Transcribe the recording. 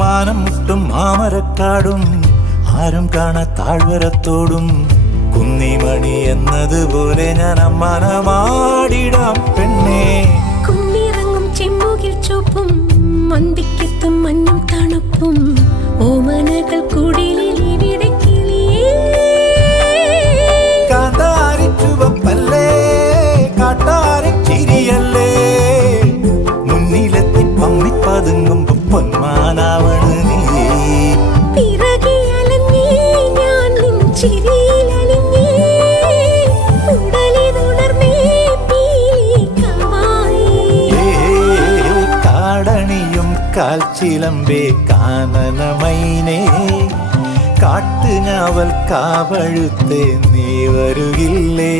മാനം മുട്ടും മാമരക്കാടും ആരും കാണാ താഴ്വരത്തോടും കുന്നിമണി എന്നതുപോലെ ഞാൻ അമ്മാനമാടിടാം പെണ്ണേ. കുന്നിറങ്ങും ചെമ്മുകിൽ ചുവപ്പും മന്തിക്കെത്തും മഞ്ഞും തണുപ്പും ഓമനകൾ കുടിലിൽ ഇവിടെ കിളിയേ. കാന്താരി ചുവപ്പല്ലേ കാട്ടാരി ചിരിയല്ലേ മുന്നിലെത്തി പമ്മി പതുങ്ങുമ്പോ പൊന്മാനാവണ് നീ. പിറകെ അലഞ്ഞേ ഞാൻ നിൻ ചിരിയിലലിഞ്ഞേ ഉടലിതുണർന്നേ പീലിക്കവായി. കാടണിയും കാൽച്ചിലമ്പേ കാനനമൈനേ കാട്ടുഞാവൽ കാവഴുത്തേ നീ വരുകില്ലേ.